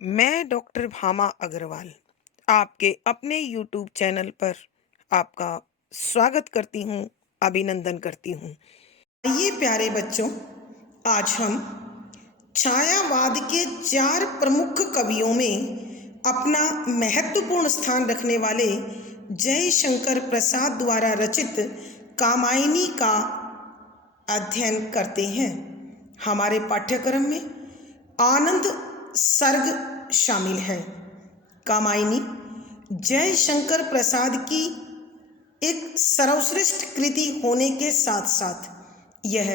मैं डॉक्टर भामा अग्रवाल आपके अपने यूट्यूब चैनल पर आपका स्वागत करती हूँ, अभिनंदन करती हूँ। आइए प्यारे बच्चों, आज हम छायावाद के 4 प्रमुख कवियों में अपना महत्वपूर्ण स्थान रखने वाले जयशंकर प्रसाद द्वारा रचित कामायनी का अध्ययन करते हैं। हमारे पाठ्यक्रम में आनंद सर्ग शामिल है। कामायनी जयशंकर प्रसाद की एक सर्वश्रेष्ठ कृति होने के साथ साथ यह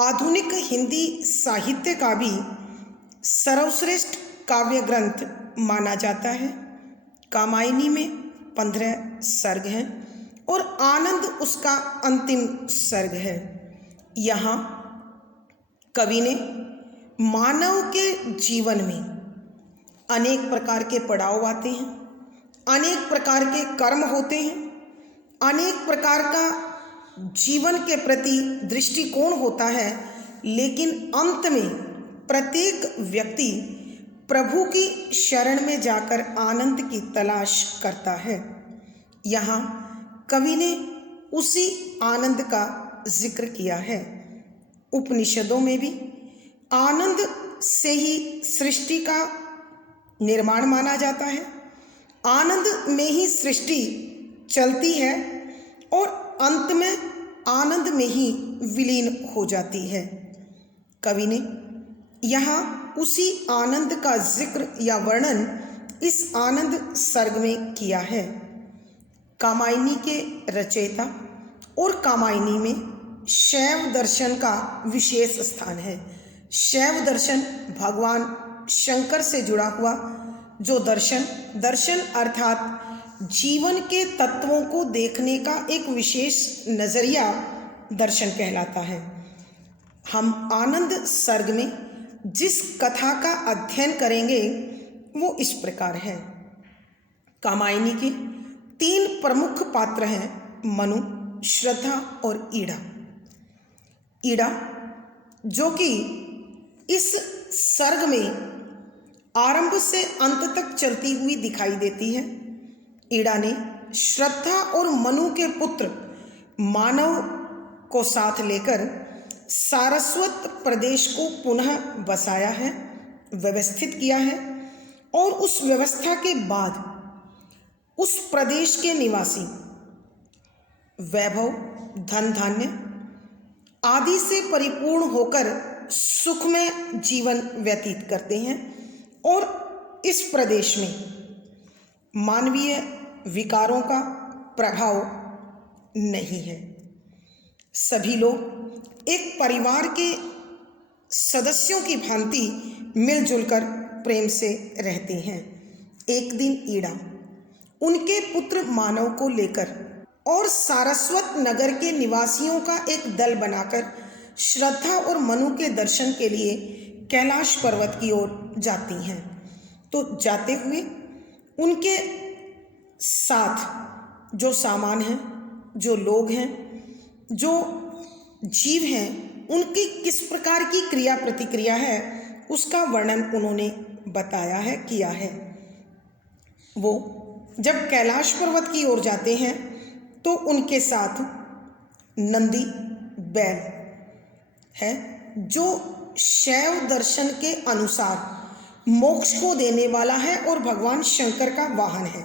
आधुनिक हिंदी साहित्य का भी सर्वश्रेष्ठ काव्य ग्रंथ माना जाता है। कामायनी में 15 सर्ग हैं और आनंद उसका अंतिम सर्ग है। यहाँ कवि ने मानव के जीवन में अनेक प्रकार के पड़ाव आते हैं, अनेक प्रकार के कर्म होते हैं, अनेक प्रकार का जीवन के प्रति दृष्टिकोण होता है, लेकिन अंत में प्रत्येक व्यक्ति प्रभु की शरण में जाकर आनंद की तलाश करता है। यहाँ कवि ने उसी आनंद का जिक्र किया है। उपनिषदों में भी आनंद से ही सृष्टि का निर्माण माना जाता है। आनंद में ही सृष्टि चलती है और अंत में आनंद में ही विलीन हो जाती है। कवि ने यहाँ उसी आनंद का जिक्र या वर्णन इस आनंद सर्ग में किया है। कामायनी के रचयिता और कामायनी में शैव दर्शन का विशेष स्थान है। शैव दर्शन भगवान शंकर से जुड़ा हुआ जो दर्शन अर्थात जीवन के तत्वों को देखने का एक विशेष नज़रिया दर्शन कहलाता है। हम आनंद सर्ग में जिस कथा का अध्ययन करेंगे वो इस प्रकार है। कामायनी के 3 प्रमुख पात्र हैं, मनु, श्रद्धा और ईड़ा। ईड़ा जो कि इस सर्ग में आरंभ से अंत तक चलती हुई दिखाई देती है। ईड़ा ने श्रद्धा और मनु के पुत्र मानव को साथ लेकर सारस्वत प्रदेश को पुनः बसाया है, व्यवस्थित किया है और उस व्यवस्था के बाद उस प्रदेश के निवासी वैभव, धन धान्य आदि से परिपूर्ण होकर सुखमय जीवन व्यतीत करते हैं और इस प्रदेश में मानवीय विकारों का प्रभाव नहीं है। सभी लोग एक परिवार के सदस्यों की भांति मिलजुल कर प्रेम से रहते हैं। एक दिन ईड़ा उनके पुत्र मानव को लेकर और सारस्वत नगर के निवासियों का एक दल बनाकर श्रद्धा और मनु के दर्शन के लिए कैलाश पर्वत की ओर जाती हैं। तो जाते हुए उनके साथ जो सामान हैं, जो लोग हैं, जो जीव हैं, उनकी किस प्रकार की क्रिया प्रतिक्रिया है उसका वर्णन उन्होंने बताया है, किया है। वो जब कैलाश पर्वत की ओर जाते हैं तो उनके साथ नंदी बैल है जो शैव दर्शन के अनुसार मोक्ष को देने वाला है और भगवान शंकर का वाहन है।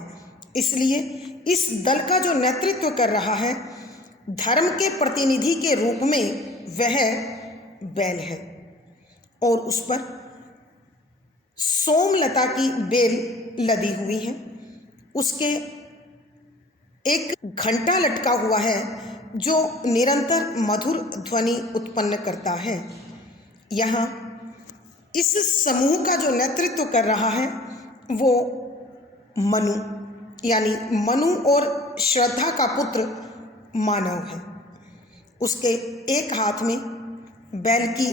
इसलिए इस दल का जो नेतृत्व कर रहा है धर्म के प्रतिनिधि के रूप में वह बैल है और उस पर सोमलता की बेल लदी हुई है। उसके एक घंटा लटका हुआ है जो निरंतर मधुर ध्वनि उत्पन्न करता है। यहाँ इस समूह का जो नेतृत्व कर रहा है वो मनु यानी मनु और श्रद्धा का पुत्र मानव है। उसके एक हाथ में बैल की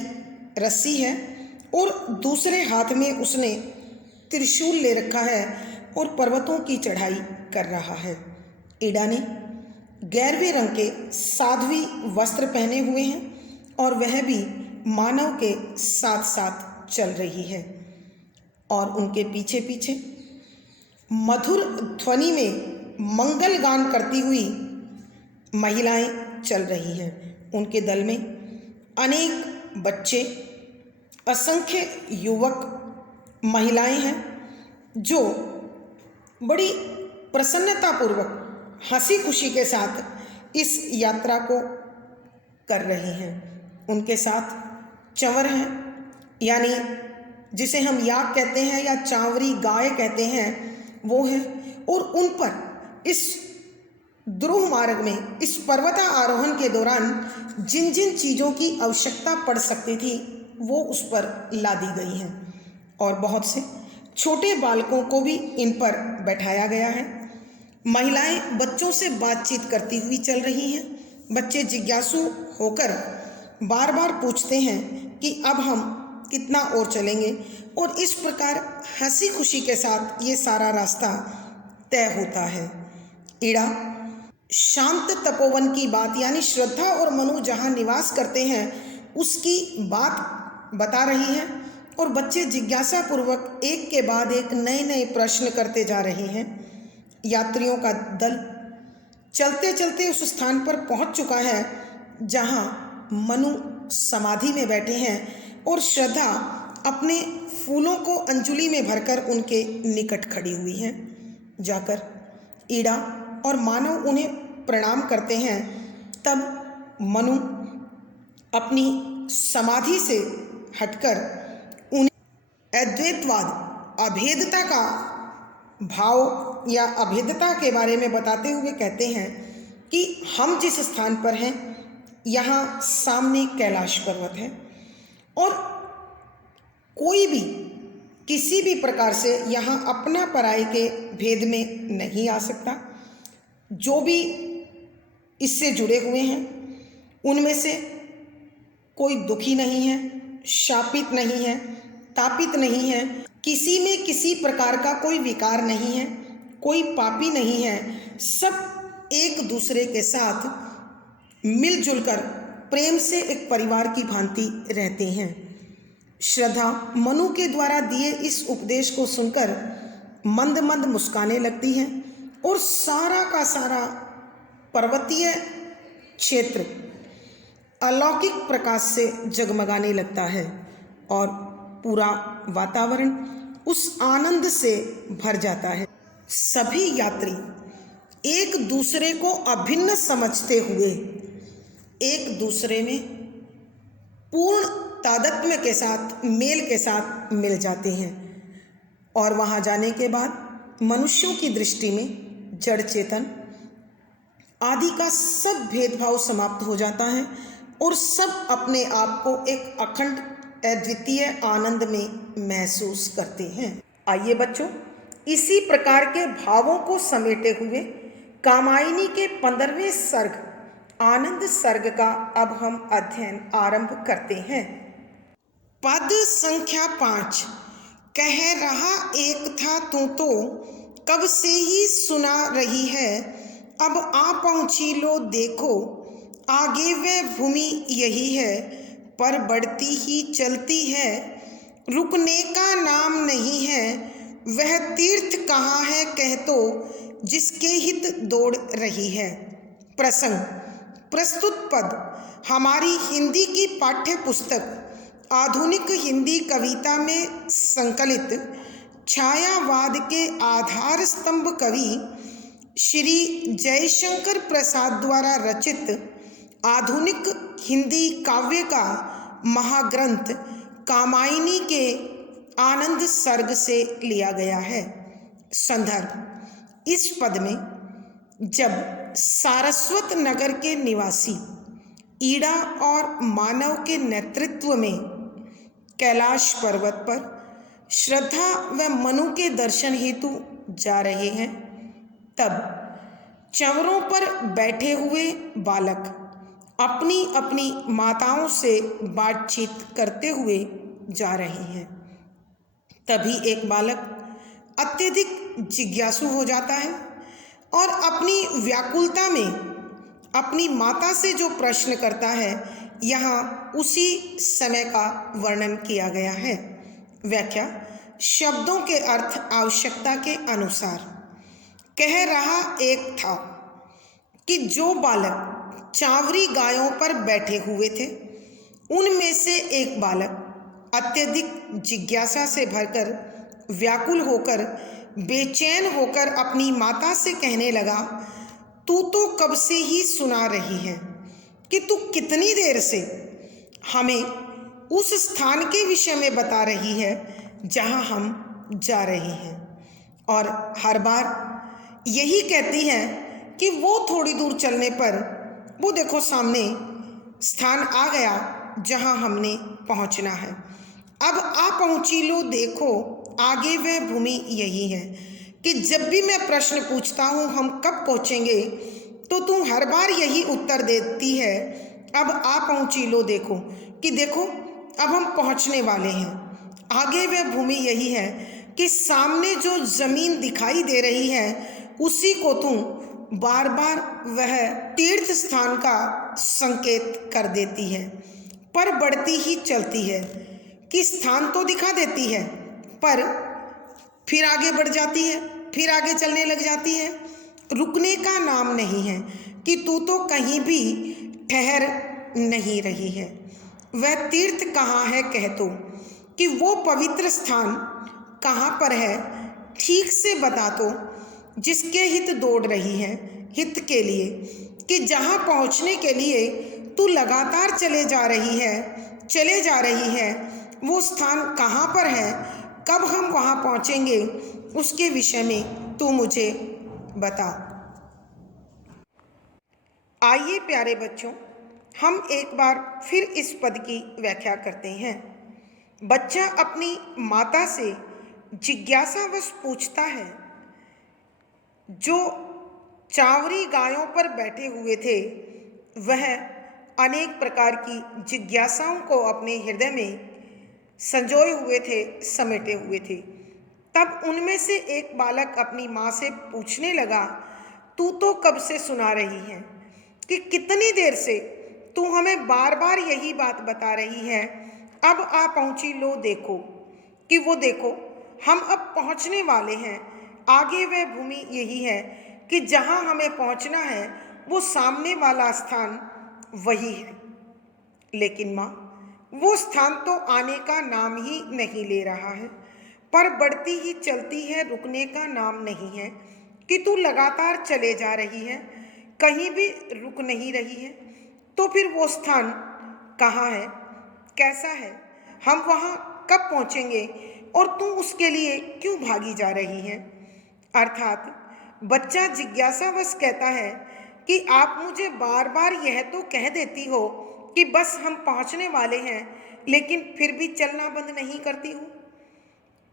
रस्सी है और दूसरे हाथ में उसने त्रिशूल ले रखा है और पर्वतों की चढ़ाई कर रहा है। ईड़ा ने गैरवे रंग के साध्वी वस्त्र पहने हुए हैं और वह भी मानव के साथ साथ चल रही है। और उनके पीछे पीछे मधुर ध्वनि में मंगल गान करती हुई महिलाएं चल रही हैं। उनके दल में अनेक बच्चे, असंख्य युवक महिलाएं हैं जो बड़ी प्रसन्नतापूर्वक हंसी खुशी के साथ इस यात्रा को कर रहे हैं। उनके साथ चंवर हैं, यानी जिसे हम याक कहते हैं या चांवरी गाय कहते हैं, वो हैं। और उन पर इस ध्रुव मार्ग में, इस पर्वतारोहण के दौरान जिन जिन चीज़ों की आवश्यकता पड़ सकती थी वो उस पर लादी गई हैं। और बहुत से छोटे बालकों को भी इन पर बैठाया गया है। महिलाएं बच्चों से बातचीत करती हुई चल रही हैं। बच्चे जिज्ञासु होकर बार बार पूछते हैं कि अब हम कितना और चलेंगे, और इस प्रकार हंसी खुशी के साथ ये सारा रास्ता तय होता है। इड़ा शांत तपोवन की बात, यानी श्रद्धा और मनु जहाँ निवास करते हैं उसकी बात बता रही है। और बच्चे जिज्ञासा पूर्वक एक के बाद एक नए नए प्रश्न करते जा रहे हैं। यात्रियों का दल चलते चलते उस स्थान पर पहुंच चुका है जहां मनु समाधि में बैठे हैं और श्रद्धा अपने फूलों को अंजुलि में भरकर उनके निकट खड़ी हुई हैं। जाकर ईड़ा और मानव उन्हें प्रणाम करते हैं। तब मनु अपनी समाधि से हटकर उन्हें अद्वैतवाद, अभेदता का भाव या अभेदता के बारे में बताते हुए कहते हैं कि हम जिस स्थान पर हैं यहाँ सामने कैलाश पर्वत है और कोई भी किसी भी प्रकार से यहाँ अपना पराई के भेद में नहीं आ सकता। जो भी इससे जुड़े हुए हैं उनमें से कोई दुखी नहीं है, शापित नहीं है, तापित नहीं है, किसी में किसी प्रकार का कोई विकार नहीं है, कोई पापी नहीं है। सब एक दूसरे के साथ मिलजुल कर प्रेम से एक परिवार की भांति रहते हैं। श्रद्धा मनु के द्वारा दिए इस उपदेश को सुनकर मंद मंद मुस्काने लगती हैं और सारा का सारा पर्वतीय क्षेत्र अलौकिक प्रकाश से जगमगाने लगता है और पूरा वातावरण उस आनंद से भर जाता है। सभी यात्री एक दूसरे को अभिन्न समझते हुए एक दूसरे में पूर्ण तादात्म्य के साथ, मेल के साथ मिल जाते हैं। और वहाँ जाने के बाद मनुष्यों की दृष्टि में जड़ चेतन आदि का सब भेदभाव समाप्त हो जाता है और सब अपने आप को एक अखंड अद्वितीय आनंद में महसूस करते हैं। आइए बच्चों, इसी प्रकार के भावों को समेटे हुए कामायनी के 15वें सर्ग आनंद सर्ग का अब हम अध्ययन आरंभ करते हैं। पद संख्या 5। कह रहा एक था तू तो कब से ही सुना रही है, अब आ पहुँची लो देखो आगे वह भूमि यही है, पर बढ़ती ही चलती है रुकने का नाम नहीं है, वह तीर्थ कहाँ है कह तो जिसके हित दौड़ रही है। प्रसंग प्रस्तुत पद हमारी हिंदी की पाठ्य पुस्तक आधुनिक हिंदी कविता में संकलित छायावाद के आधार स्तंभ कवि श्री जयशंकर प्रसाद द्वारा रचित आधुनिक हिंदी काव्य का महाग्रंथ कामायनी के आनंद सर्ग से लिया गया है। संदर्भ इस पद में जब सारस्वत नगर के निवासी ईड़ा और मानव के नेतृत्व में कैलाश पर्वत पर श्रद्धा व मनु के दर्शन हेतु जा रहे हैं, तब चंवरों पर बैठे हुए बालक अपनी अपनी माताओं से बातचीत करते हुए जा रहे हैं। तभी एक बालक अत्यधिक जिज्ञासु हो जाता है और अपनी व्याकुलता में अपनी माता से जो प्रश्न करता है, यहाँ उसी समय का वर्णन किया गया है। व्याख्या शब्दों के अर्थ आवश्यकता के अनुसार। कह रहा एक था कि जो बालक चावरी गायों पर बैठे हुए थे, उनमें से एक बालक अत्यधिक जिज्ञासा से भरकर, व्याकुल होकर, बेचैन होकर अपनी माता से कहने लगा, तू तो कब से ही सुना रही है कि तू कितनी देर से हमें उस स्थान के विषय में बता रही है जहां हम जा रहे हैं, और हर बार यही कहती है कि वो थोड़ी दूर चलने पर वो देखो सामने स्थान आ गया जहां हमने पहुंचना है। अब आ पहुंची लो, देखो आगे वह भूमि यही है कि जब भी मैं प्रश्न पूछता हूँ हम कब पहुँचेंगे, तो तुम हर बार यही उत्तर देती है, अब आ पहुँची लो, देखो कि देखो अब हम पहुँचने वाले हैं। आगे वह भूमि यही है कि सामने जो ज़मीन दिखाई दे रही है उसी को तुम बार बार वह तीर्थ स्थान का संकेत कर देती है, पर बढ़ती ही चलती है कि स्थान तो दिखा देती है पर फिर आगे बढ़ जाती है, फिर आगे चलने लग जाती है। रुकने का नाम नहीं है कि तू तो कहीं भी ठहर नहीं रही है। वह तीर्थ कहाँ है कह तो, कि वो पवित्र स्थान कहाँ पर है ठीक से बता तो, जिसके हित दौड़ रही है, हित के लिए, कि जहाँ पहुँचने के लिए तू लगातार चले जा रही है, वो स्थान कहाँ पर है, कब हम वहाँ पहुँचेंगे, उसके विषय में तू मुझे बता। आइए प्यारे बच्चों, हम एक बार फिर इस पद की व्याख्या करते हैं। बच्चा अपनी माता से जिज्ञासावश पूछता है, जो चावरी गायों पर बैठे हुए थे वह अनेक प्रकार की जिज्ञासाओं को अपने हृदय में संजोए हुए थे, समेटे हुए थे। तब उनमें से एक बालक अपनी माँ से पूछने लगा, तू तो कब से सुना रही है कि कितनी देर से तू हमें बार बार यही बात बता रही है, अब आ पहुँची लो, देखो कि वो देखो हम अब पहुँचने वाले हैं। आगे वह भूमि यही है कि जहाँ हमें पहुँचना है वो सामने वाला स्थान वही है। लेकिन माँ, वो स्थान तो आने का नाम ही नहीं ले रहा है, पर बढ़ती ही चलती है, रुकने का नाम नहीं है कि तू लगातार चले जा रही है, कहीं भी रुक नहीं रही है। तो फिर वो स्थान कहाँ है, कैसा है, हम वहाँ कब पहुँचेंगे और तू उसके लिए क्यों भागी जा रही है। अर्थात बच्चा जिज्ञासावश कहता है कि आप मुझे बार बार यह तो कह देती हो कि बस हम पहुंचने वाले हैं, लेकिन फिर भी चलना बंद नहीं करती हो,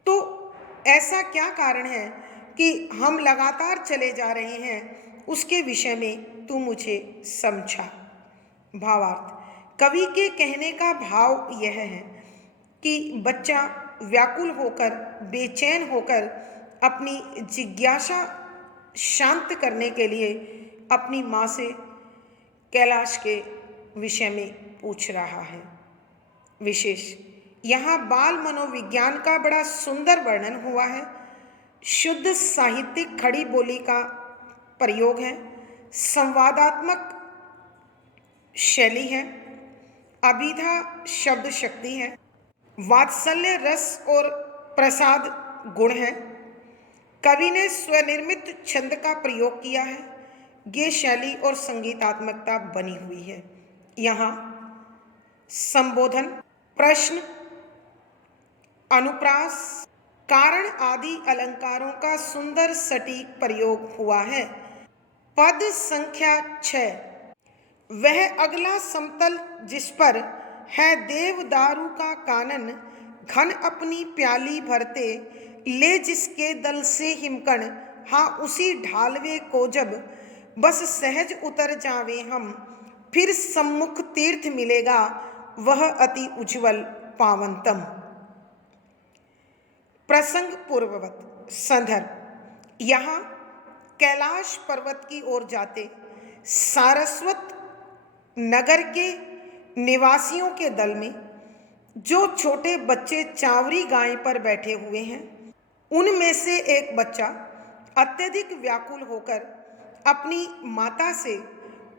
तो ऐसा क्या कारण है कि हम लगातार चले जा रहे हैं, उसके विषय में तू मुझे समझा। भावार्थ, कवि के कहने का भाव यह है कि बच्चा व्याकुल होकर, बेचैन होकर अपनी जिज्ञासा शांत करने के लिए अपनी माँ से कैलाश के विषय में पूछ रहा है। विशेष यहाँ बाल मनोविज्ञान का बड़ा सुंदर वर्णन हुआ है। शुद्ध साहित्यिक खड़ी बोली का प्रयोग है, संवादात्मक शैली है, अभिधा शब्द शक्ति है, वात्सल्य रस और प्रसाद गुण है। कवि ने स्वनिर्मित छंद का प्रयोग किया है, ये शैली और संगीतात्मकता बनी हुई है। यहाँ संबोधन, प्रश्न, अनुप्रास, कारण आदि अलंकारों का सुंदर सटीक प्रयोग हुआ है। पद संख्या 6, वह अगला समतल जिस पर है देवदारू का कानन, घन अपनी प्याली भरते ले जिसके दल से हिमकण, हाँ उसी ढालवे को जब बस सहज उतर जावे हम, फिर सम्मुख तीर्थ मिलेगा वह अति उज्ज्वल पावनतम। प्रसंग पूर्ववत संदर्भ, यहाँ कैलाश पर्वत की ओर जाते सारस्वत नगर के निवासियों के दल में जो छोटे बच्चे चावरी गाय पर बैठे हुए हैं, उनमें से एक बच्चा अत्यधिक व्याकुल होकर अपनी माता से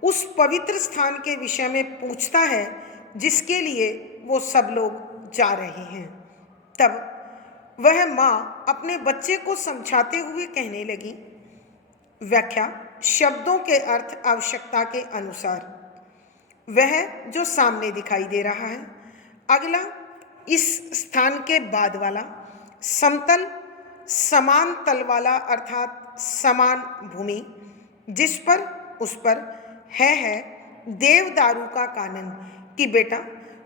उस पवित्र स्थान के विषय में पूछता है जिसके लिए वो सब लोग जा रहे हैं। तब वह माँ अपने बच्चे को समझाते हुए कहने लगी। व्याख्या: शब्दों के अर्थ आवश्यकता के अनुसार। वह जो सामने दिखाई दे रहा है, अगला इस स्थान के बाद वाला समतल समान तल वाला अर्थात समान भूमि जिस पर उस पर है देवदारू का कानन। कि बेटा,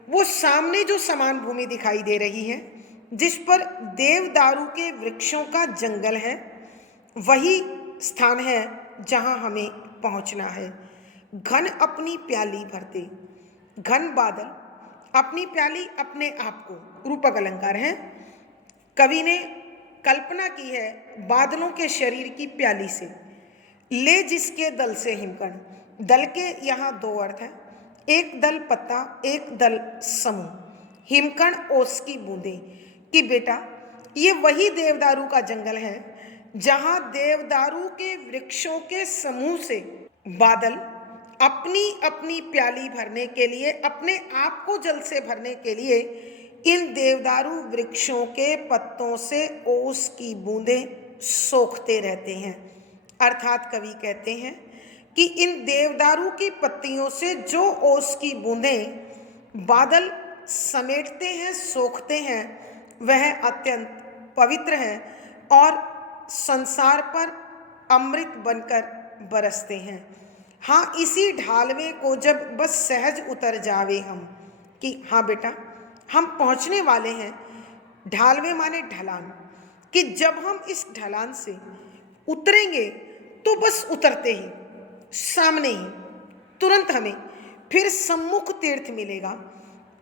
वो सामने जो समान भूमि दिखाई दे रही है जिस पर देवदारू के वृक्षों का जंगल है, वही स्थान है जहां हमें पहुंचना है। घन अपनी प्याली भरते, घन बादल अपनी प्याली अपने आप को रूपक अलंकार है। कवि ने कल्पना की है बादलों के शरीर की प्याली से, ले जिसके दल से हिमकण। दल के यहाँ दो अर्थ हैं, एक दल पत्ता, एक दल समूह। हिमकण ओस की बूंदे। कि बेटा, ये वही देवदारू का जंगल है जहाँ देवदारू के वृक्षों के समूह से बादल अपनी अपनी प्याली भरने के लिए, अपने आप को जल से भरने के लिए इन देवदारू वृक्षों के पत्तों से ओस की बूंदें सोखते रहते हैं। अर्थात कवि कहते हैं कि इन देवदारू की पत्तियों से जो ओस की बूंदें बादल समेटते हैं, सोखते हैं, वह अत्यंत पवित्र है और संसार पर अमृत बनकर बरसते हैं। हाँ, इसी ढालवे को जब बस सहज उतर जावे हम, कि हाँ बेटा, हम पहुँचने वाले हैं। ढालवे माने ढलान। कि जब हम इस ढलान से उतरेंगे तो बस उतरते ही सामने ही तुरंत हमें फिर सम्मुख तीर्थ मिलेगा।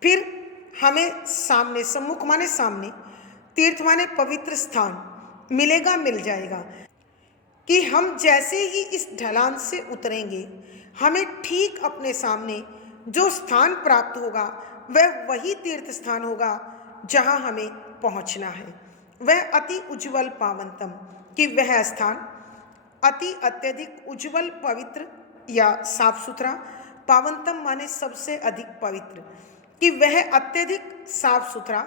फिर हमें सामने, सम्मुख माने सामने, तीर्थ माने पवित्र स्थान मिलेगा, मिल जाएगा। कि हम जैसे ही इस ढलान से उतरेंगे, हमें ठीक अपने सामने जो स्थान प्राप्त होगा वह वही तीर्थ स्थान होगा जहां हमें पहुंचना है। वह अति उज्जवल पावनतम। कि वह स्थान अति अत्यधिक उज्जवल, पवित्र या साफ सुथरा। पावनतम माने सबसे अधिक पवित्र। कि वह अत्यधिक साफ सुथरा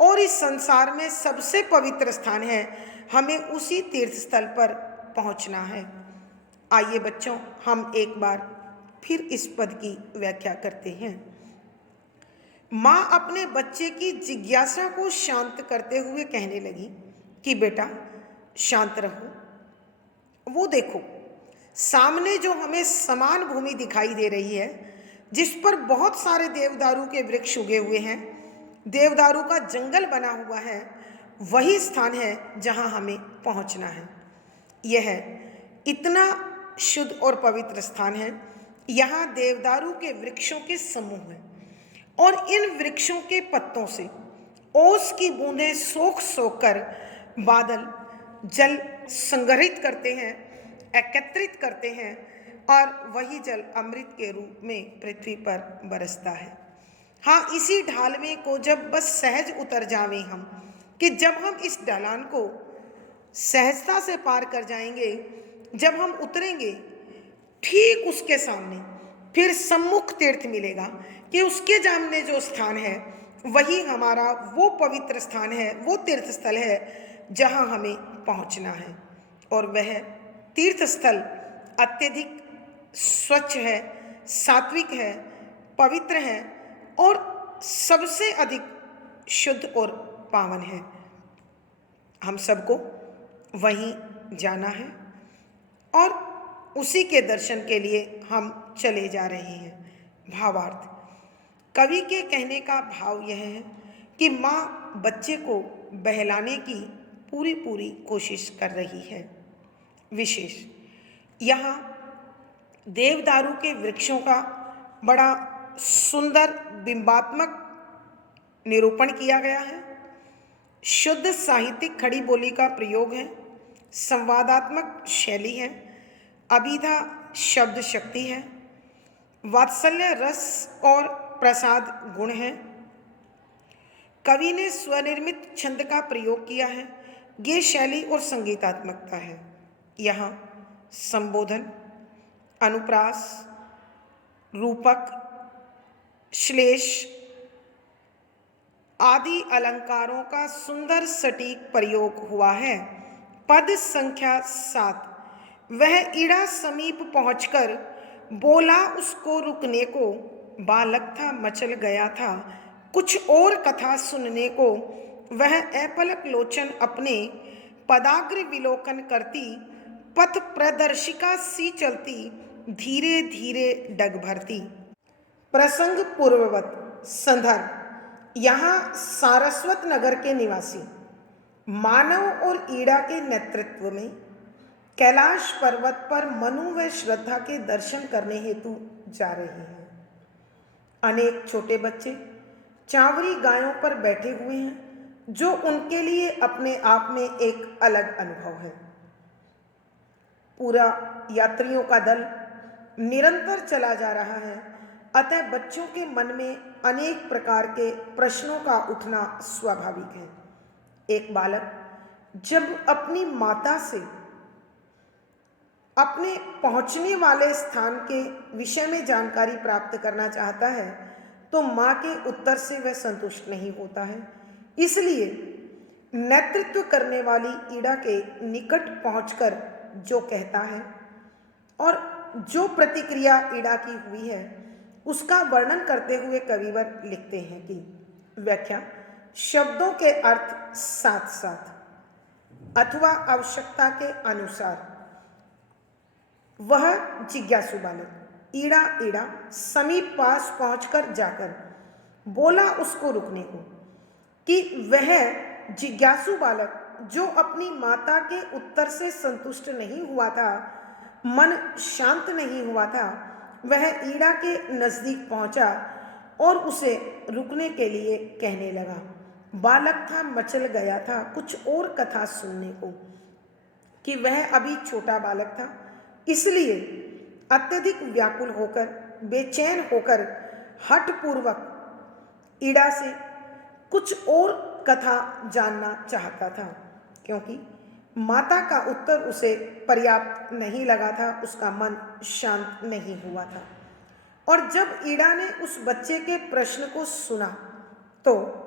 और इस संसार में सबसे पवित्र स्थान है। हमें उसी तीर्थ स्थल पर पहुंचना है। आइए बच्चों, हम एक बार फिर इस पद की व्याख्या करते हैं। माँ अपने बच्चे की जिज्ञासा को शांत करते हुए कहने लगी कि बेटा, शांत रहो। वो देखो, सामने जो हमें समान भूमि दिखाई दे रही है जिस पर बहुत सारे देवदारू के वृक्ष उगे हुए हैं, देवदारू का जंगल बना हुआ है, वही स्थान है जहां हमें पहुंचना है। यह इतना शुद्ध और पवित्र स्थान है। यहाँ देवदारू के वृक्षों के समूह हैं और इन वृक्षों के पत्तों से ओस की बूंदें सोख सोख कर बादल जल संग्रहित करते हैं, एकत्रित करते हैं और वही जल अमृत के रूप में पृथ्वी पर बरसता है। हाँ, इसी ढालवे को जब बस सहज उतर जावें हम, कि जब हम इस ढलान को सहजता से पार कर जाएंगे, जब हम उतरेंगे, ठीक उसके सामने फिर सम्मुख तीर्थ मिलेगा। कि उसके सामने जो स्थान है वही हमारा वो पवित्र स्थान है, वो तीर्थ स्थल है जहां हमें पहुंचना है। और वह तीर्थ स्थल अत्यधिक स्वच्छ है, सात्विक है, पवित्र है और सबसे अधिक शुद्ध और पावन है। हम सबको वहीं जाना है और उसी के दर्शन के लिए हम चले जा रहे हैं। भावार्थ: कवि के कहने का भाव यह है कि माँ बच्चे को बहलाने की पूरी पूरी कोशिश कर रही है। विशेष यहाँ देवदारू के वृक्षों का बड़ा सुंदर बिंबात्मक निरूपण किया गया है। शुद्ध साहित्यिक खड़ी बोली का प्रयोग है, संवादात्मक शैली है, अभिधा शब्द शक्ति है, वात्सल्य रस और प्रसाद गुण है, कवि ने स्वनिर्मित छंद का प्रयोग किया है। ये शैली और संगीतात्मकता है। यहाँ संबोधन, अनुप्रास, रूपक, श्लेष आदि अलंकारों का सुंदर सटीक प्रयोग हुआ है। पद संख्या 7। वह ईड़ा समीप पहुंचकर बोला, उसको रुकने को। बालक था, मचल गया था, कुछ और कथा सुनने को। वह अपलक लोचन अपने पदाग्र विलोकन करती, पथ प्रदर्शिका सी चलती, धीरे धीरे डग भरती। प्रसंग पूर्ववत। संदर्भ। यहाँ सारस्वत नगर के निवासी मानव और ईड़ा के नेतृत्व में कैलाश पर्वत पर मनु व श्रद्धा के दर्शन करने हेतु जा रहे हैं। अनेक छोटे बच्चे चावरी गायों पर बैठे हुए हैं, जो उनके लिए अपने आप में एक अलग अनुभव है। पूरा यात्रियों का दल निरंतर चला जा रहा है, अतः बच्चों के मन में अनेक प्रकार के प्रश्नों का उठना स्वाभाविक है। एक बालक जब अपनी माता से अपने पहुंचने वाले स्थान के विषय में जानकारी प्राप्त करना चाहता है, तो माँ के उत्तर से वह संतुष्ट नहीं होता है। इसलिए नेतृत्व करने वाली ईड़ा के निकट पहुंचकर जो कहता है और जो प्रतिक्रिया ईड़ा की हुई है, उसका वर्णन करते हुए कविवर लिखते हैं कि व्याख्या। शब्दों के अर्थ साथ साथ अथवा आवश्यकता के अनुसार। वह जिज्ञासु बालक ईड़ा समीप पास पहुंचकर जाकर बोला, उसको रुकने को। कि वह जिज्ञासु बालक जो अपनी माता के उत्तर से संतुष्ट नहीं हुआ था, मन शांत नहीं हुआ था, वह ईड़ा के नजदीक पहुंचा और उसे रुकने के लिए कहने लगा। बालक था, मचल गया था, कुछ और कथा सुनने को। कि वह अभी छोटा बालक था, इसलिए अत्यधिक व्याकुल होकर, बेचैन होकर, हठपूर्वक ईड़ा से कुछ और कथा जानना चाहता था, क्योंकि माता का उत्तर उसे पर्याप्त नहीं लगा था, उसका मन शांत नहीं हुआ था। और जब ईड़ा ने उस बच्चे के प्रश्न को सुना, तो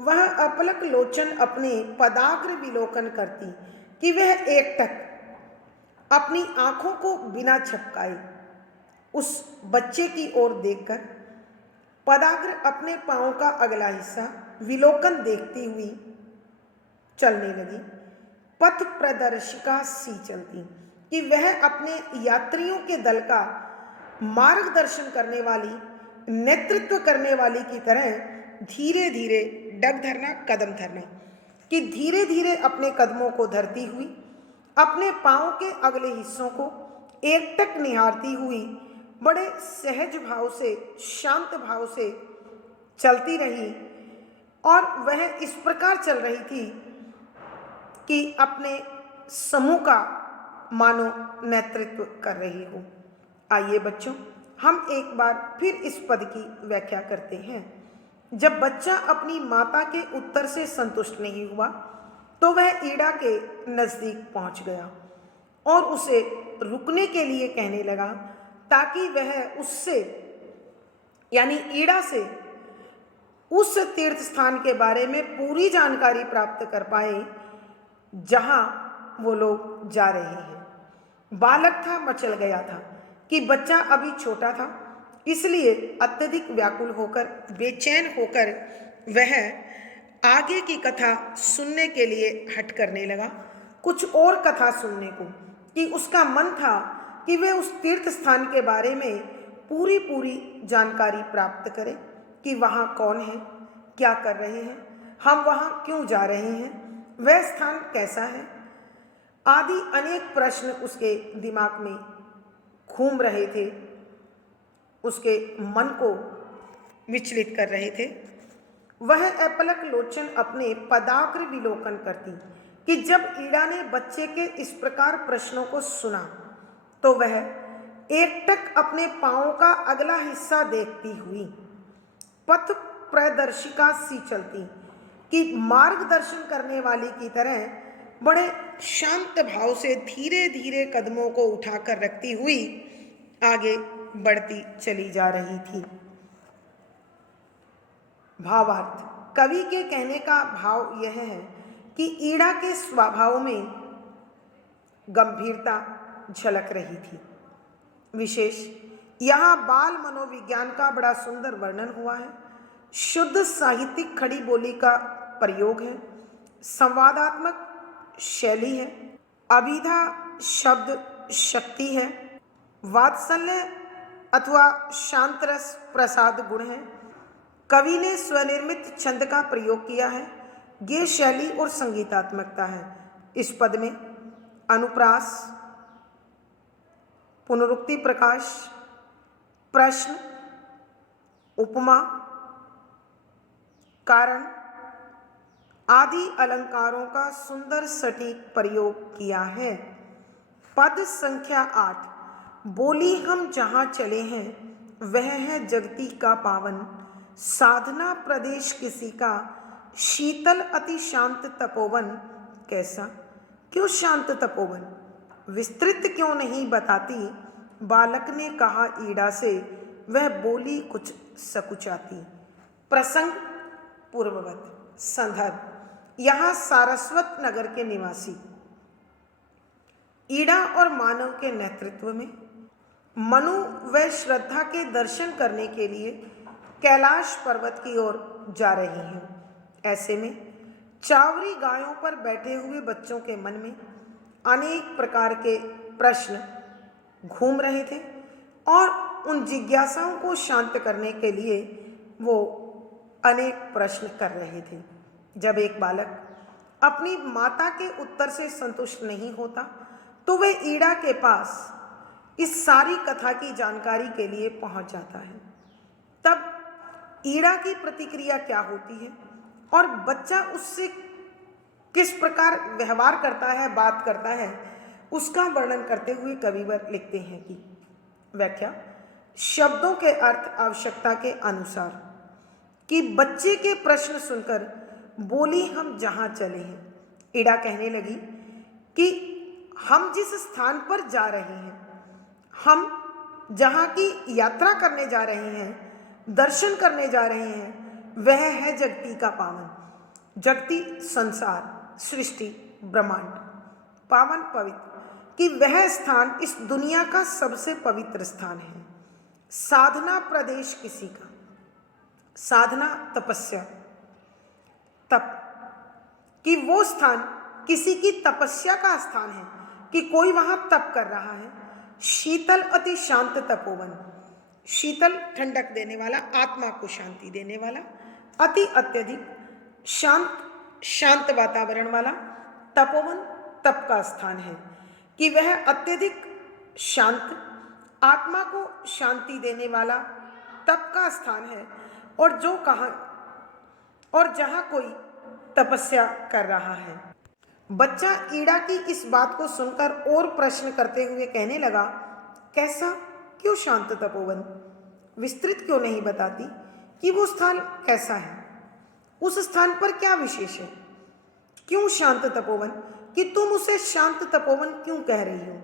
वह अपलक लोचन अपने पदाग्र विलोकन करती कि वह एकटक अपनी आंखों को बिना झपकाए उस बच्चे की ओर देखकर पदाग्र अपने पांव का अगला हिस्सा विलोकन देखती हुई चलने लगी, पथ प्रदर्शिका सी चलती। कि वह अपने यात्रियों के दल का मार्गदर्शन करने वाली, नेतृत्व करने वाली की तरह धीरे धीरे डग धरना, कदम धरना। कि धीरे धीरे अपने कदमों को धरती हुई, अपने पांव के अगले हिस्सों को एकटक निहारती हुई, बड़े सहज भाव से, शांत भाव से चलती रही। और वह इस प्रकार चल रही थी कि अपने समूह का मानो नेतृत्व कर रही हो। आइए बच्चों, हम एक बार फिर इस पद की व्याख्या करते हैं। जब बच्चा अपनी माता के उत्तर से संतुष्ट नहीं हुआ, तो वह ईड़ा के नजदीक पहुंच गया और उसे रुकने के लिए कहने लगा, ताकि वह उससे यानी ईड़ा से उस तीर्थ स्थान के बारे में पूरी जानकारी प्राप्त कर पाए जहां वो लोग जा रहे हैं। बालक था, मचल गया था। कि बच्चा अभी छोटा था, इसलिए अत्यधिक व्याकुल होकर, बेचैन होकर वह आगे की कथा सुनने के लिए हट करने लगा, कुछ और कथा सुनने को। कि उसका मन था कि वह उस तीर्थ स्थान के बारे में पूरी जानकारी प्राप्त करे, कि वहाँ कौन है, क्या कर रहे हैं, हम वहाँ क्यों जा रहे हैं, वह स्थान कैसा है, आदि अनेक प्रश्न उसके दिमाग में घूम रहे थे, उसके मन को विचलित कर रहे थे। वह अपलक लोचन अपने पदाग्र विलोकन करती। कि जब ईड़ा ने बच्चे के इस प्रकार प्रश्नों को सुना, तो वह एकटक अपने पांव का अगला हिस्सा देखती हुई पथ प्रदर्शिका सी चलती। कि मार्गदर्शन करने वाली की तरह बड़े शांत भाव से धीरे धीरे कदमों को उठाकर रखती हुई आगे बढ़ती चली जा रही थी। भावार्थ, कवि के कहने का भाव यह है कि ईड़ा के स्वभाव में गंभीरता झलक रही थी। विशेष यहाँ बाल मनोविज्ञान का बड़ा सुंदर वर्णन हुआ है, शुद्ध साहित्यिक खड़ी बोली का प्रयोग है, संवादात्मक शैली है, अभिधा शब्द शक्ति है, वात्सल्य अथवा शांतरस प्रसाद गुण है। कवि ने स्वनिर्मित छंद का प्रयोग किया है, ये शैली और संगीतात्मकता है। इस पद में अनुप्रास, पुनरुक्ति प्रकाश, प्रश्न, उपमा, कारण आदि अलंकारों का सुंदर सटीक प्रयोग किया है। पद संख्या 8, बोली हम जहाँ चले हैं वह है जगती का पावन, साधना प्रदेश किसी का, शीतल अति शांत तपोवन। कैसा, क्यों शांत तपोवन, विस्तृत क्यों नहीं बताती, बालक ने कहा ईड़ा से, वह बोली कुछ सकुचाती। प्रसंग पूर्ववत। संदर्भ, यहाँ सारस्वत नगर के निवासी ईड़ा और मानव के नेतृत्व में मनु व श्रद्धा के दर्शन करने के लिए कैलाश पर्वत की ओर जा रही हैं। ऐसे में चावरी गायों पर बैठे हुए बच्चों के मन में अनेक प्रकार के प्रश्न घूम रहे थे और उन जिज्ञासाओं को शांत करने के लिए वो अनेक प्रश्न कर रहे थे। जब एक बालक अपनी माता के उत्तर से संतुष्ट नहीं होता तो वह ईड़ा के पास इस सारी कथा की जानकारी के लिए पहुंच जाता है। तब ईड़ा की प्रतिक्रिया क्या होती है और बच्चा उससे किस प्रकार व्यवहार करता है, बात करता है, उसका वर्णन करते हुए कविवर लिखते हैं कि व्याख्या, शब्दों के अर्थ आवश्यकता के अनुसार, कि बच्चे के प्रश्न सुनकर बोली हम जहाँ चले हैं। ईड़ा कहने लगी कि हम जिस स्थान पर जा रहे हैं, हम जहाँ की यात्रा करने जा रहे हैं, दर्शन करने जा रहे हैं, वह है जगती का पावन। जगती संसार, सृष्टि, ब्रह्मांड, पावन पवित्र, कि वह स्थान इस दुनिया का सबसे पवित्र स्थान है। साधना प्रदेश किसी का, साधना तपस्या, तप, कि वो स्थान किसी की तपस्या का स्थान है, कि कोई वहां तप कर रहा है। शीतल अति शांत तपोवन, शीतल ठंडक देने वाला, आत्मा को शांति देने वाला, अति अत्यधिक शांत वातावरण वाला तपोवन तप का स्थान है, कि वह अत्यधिक शांत, आत्मा को शांति देने वाला तप का स्थान है और जहाँ कोई तपस्या कर रहा है। बच्चा ईड़ा की इस बात को सुनकर और प्रश्न करते हुए कहने लगा, कैसा, क्यों शांत तपोवन, विस्तृत क्यों नहीं बताती कि वो स्थान कैसा है, उस स्थान पर क्या विशेष है, क्यों शांत तपोवन, कि तुम उसे शांत तपोवन क्यों कह रही हो,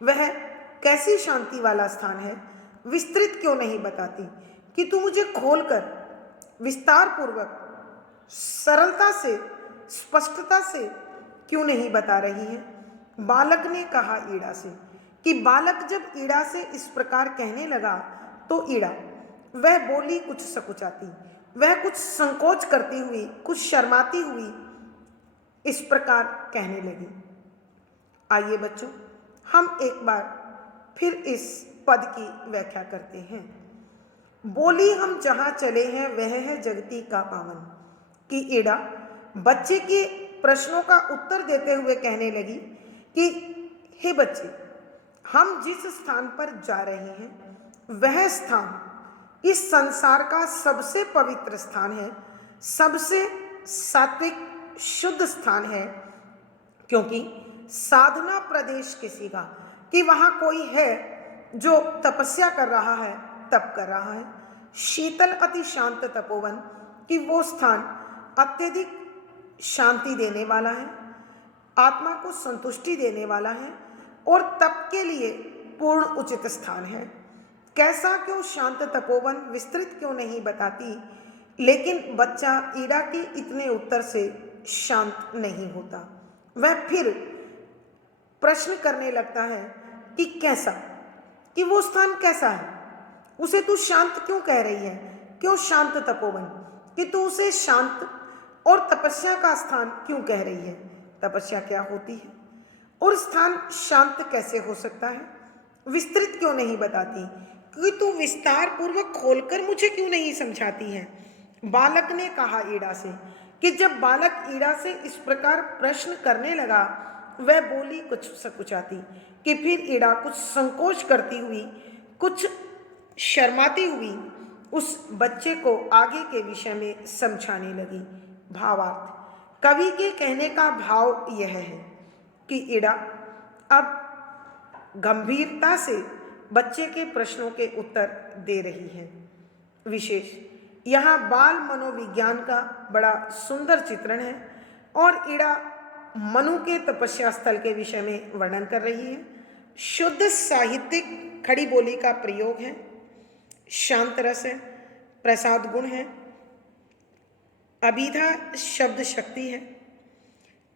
वह कैसी शांति वाला स्थान है, विस्तृत क्यों नहीं बताती, कि तुम मुझे खोलकर विस्तार पूर्वक सरलता से स्पष्टता से क्यों नहीं बता रही है। बालक ने कहा ईड़ा से, कि बालक जब ईड़ा से इस प्रकार कहने लगा तो ईड़ा, वह बोली कुछ सकुचाती, वह कुछ संकोच करती हुई, कुछ शर्माती हुई इस प्रकार कहने लगी। आइए बच्चों, हम एक बार फिर इस पद की व्याख्या करते हैं। बोली हम जहाँ चले हैं वह है जगती का पावन, कि ईड़ा बच्चे के प्रश्नों का उत्तर देते हुए कहने लगी कि हे बच्चे, हम जिस स्थान पर जा रहे हैं वह स्थान इस संसार का सबसे पवित्र स्थान है, सबसे सात्विक शुद्ध स्थान है, क्योंकि साधना प्रदेश किसी का, कि वहाँ कोई है जो तपस्या कर रहा है, तप कर रहा है। शीतल अति शांत तपोवन, कि वो स्थान अत्यधिक शांति देने वाला है, आत्मा को संतुष्टि देने वाला है और तप के लिए पूर्ण उचित स्थान है। कैसा क्यों शांत तपोवन विस्तृत क्यों नहीं बताती, लेकिन बच्चा ईड़ा के इतने उत्तर से शांत नहीं होता। वह फिर प्रश्न करने लगता है कि कैसा, कि वो स्थान कैसा है, उसे तू शांत क्यों कह रही है, क्यों शांत तपोवन, कि तू उसे शांत और तपस्या का स्थान क्यों कह रही है। तपस्या क्या होती है और स्थान शांत कैसे हो सकता है, विस्तृत क्यों नहीं बताती, क्योंकि तू विस्तार पूर्वक खोलकर मुझे क्यों नहीं समझाती है। बालक ने कहा ईड़ा से कि जब बालक ईड़ा से इस प्रकार प्रश्न करने लगा, वह बोली कुछ सकुचाती कि फिर ईड़ा कुछ संकोच करती हुई, कुछ शर्माती हुई उस बच्चे को आगे के विषय में समझाने लगी। भावार्थ, कवि के कहने का भाव यह है कि ईड़ा अब गंभीरता से बच्चे के प्रश्नों के उत्तर दे रही है। विशेष यहाँ बाल मनोविज्ञान का बड़ा सुंदर चित्रण है और ईड़ा मनु के तपस्या स्थल के विषय में वर्णन कर रही है। शुद्ध साहित्यिक खड़ी बोली का प्रयोग है, शांत रस है, प्रसाद गुण है, अभिधा शब्द शक्ति है।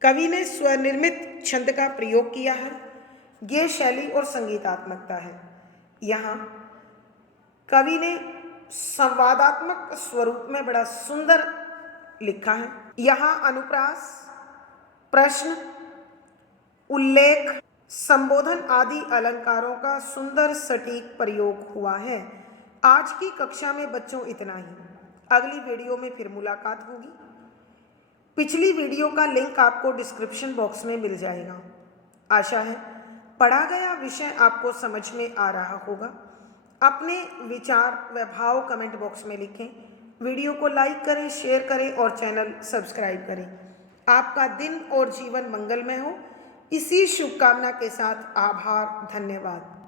कवि ने स्वनिर्मित छंद का प्रयोग किया है, ये शैली और संगीतात्मकता है। यहाँ कवि ने संवादात्मक स्वरूप में बड़ा सुंदर लिखा है। यहाँ अनुप्रास, प्रश्न, उल्लेख, संबोधन आदि अलंकारों का सुंदर सटीक प्रयोग हुआ है। आज की कक्षा में बच्चों इतना ही। अगली वीडियो में फिर मुलाकात होगी। पिछली वीडियो का लिंक आपको डिस्क्रिप्शन बॉक्स में मिल जाएगा। आशा है पढ़ा गया विषय आपको समझ में आ रहा होगा। अपने विचार व भाव कमेंट बॉक्स में लिखें। वीडियो को लाइक करें, शेयर करें और चैनल सब्सक्राइब करें। आपका दिन और जीवन मंगलमय हो, इसी शुभकामना के साथ आभार, धन्यवाद।